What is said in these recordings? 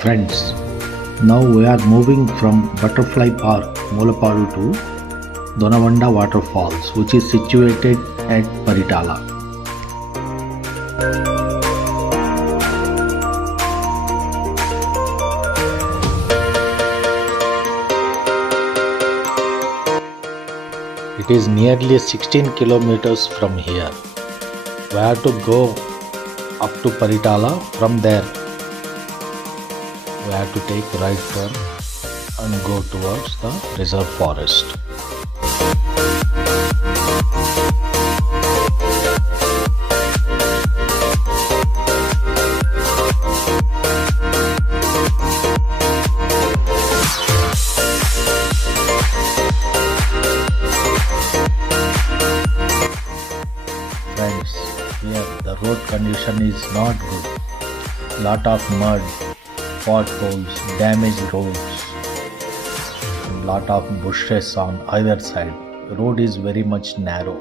Friends, now we are moving from Butterfly Park, Molapadu to Donabanda waterfalls, which is situated at Paritala. It is nearly 16 kilometers from here. We have to go up to Paritala. From there, we have to take right turn and go towards the reserve forest. Friends, here the road condition is not good. Lot of mud, potholes, damaged roads, and lot of bushes on either side. Road is very much narrow.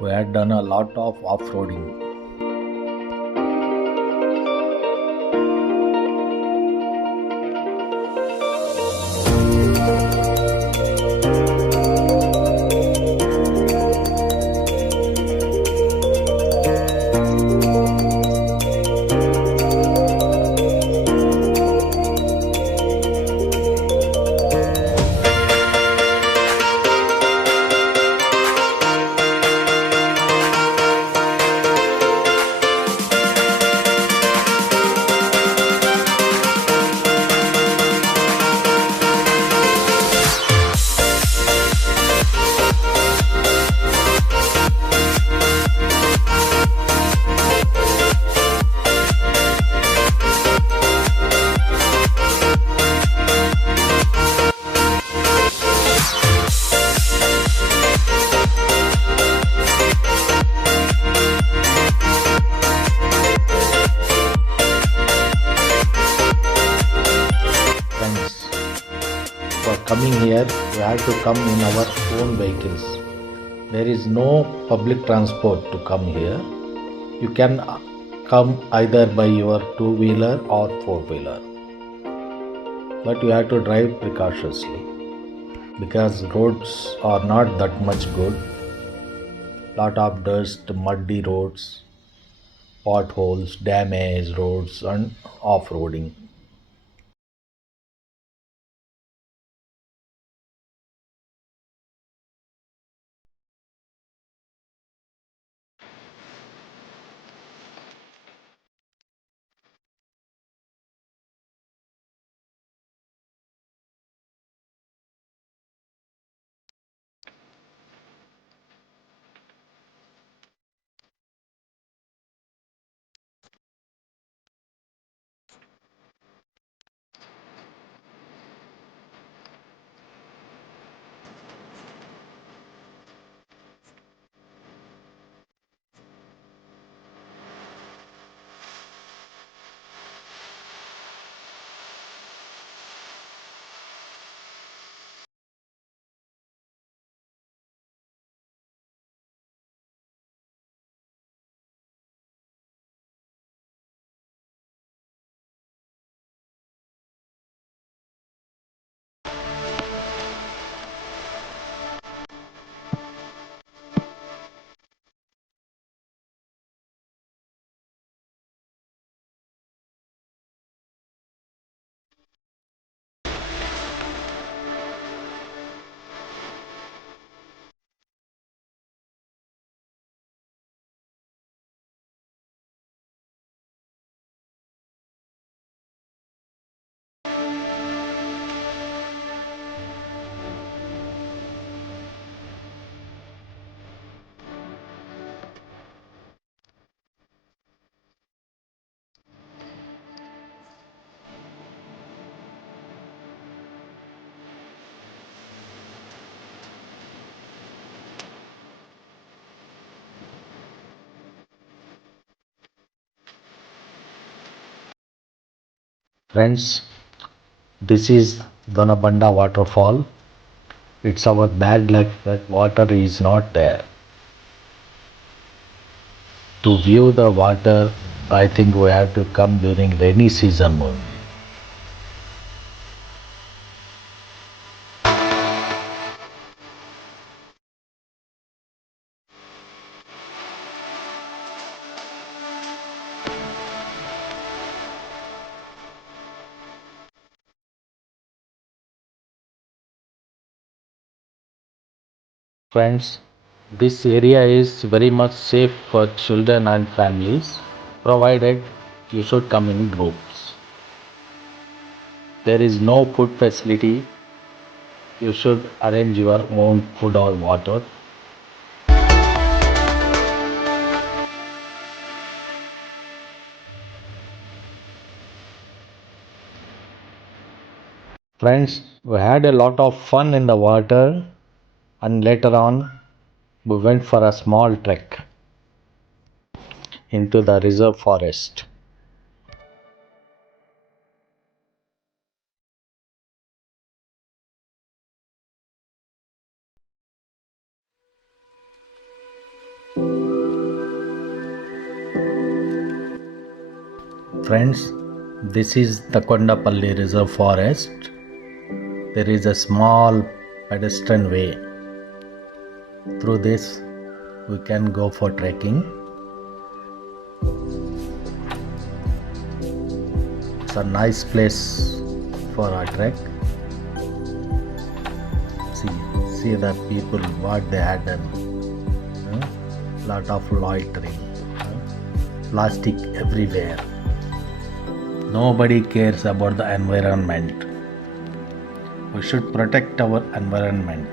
We had done a lot of off-roading. Friends, for coming here, we have to come in our own vehicles. There is no public transport to come here. You can come either by your two-wheeler or four-wheeler, but you have to drive precautiously because roads are not that much good. Lot of dust, muddy roads, potholes, damaged roads, and off-roading. Friends, this is Donabanda waterfall. It's our bad luck that water is not there. To view the water, I think we have to come during rainy season only. Friends, this area is very much safe for children and families, provided you should come in groups. There is no food facility. You should arrange your own food or water. Friends, we had a lot of fun in the water, and later on we went for a small trek into the reserve forest. Friends, this is the Kondapalli Reserve Forest. There is a small pedestrian way. Through this, we can go for trekking. It's a nice place for a trek. See the people what they had done. Lot of loitering, plastic everywhere. Nobody cares about the environment. We should protect our environment.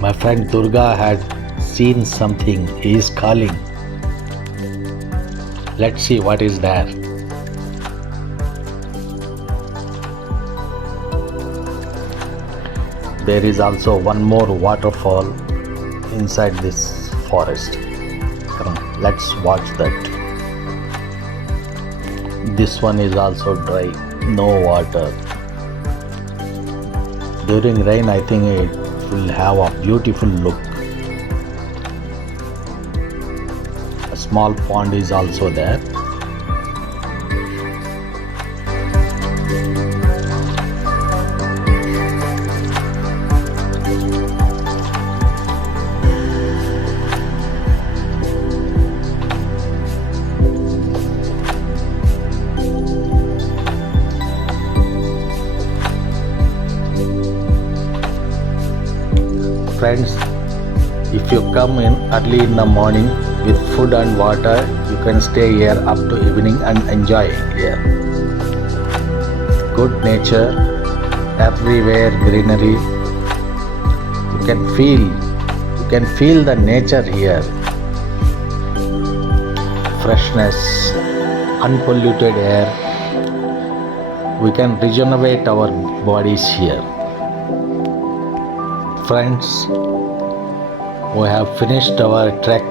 My friend Durga had seen something. He is calling. Let's see what is there. There is also one more waterfall inside this forest. Come, let's watch that. This one is also dry, no water. During rain, I think it will have a beautiful look. A small pond is also there. Friends, if you come in early in the morning with food and water, you can stay here up to evening and enjoy here. Good nature, everywhere greenery. You can feel the nature here. Freshness, unpolluted air. We can regenerate our bodies here. Friends, we have finished our trek.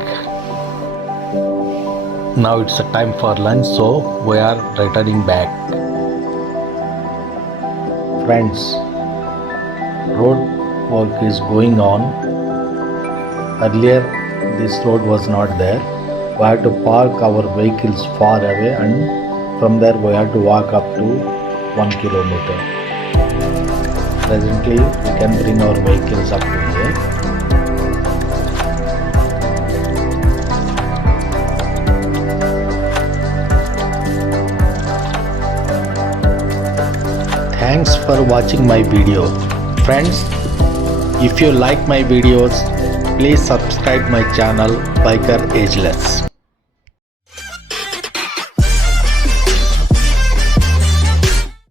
Now it's a time for lunch, so we are returning back. Friends, road work is going on. Earlier, this road was not there. We had to park our vehicles far away, and from there we had to walk up to 1 kilometer. Presently, we can bring our vehicles up to here. Thanks for watching my video. Friends, if you like my videos, please subscribe my channel Biker Ageless.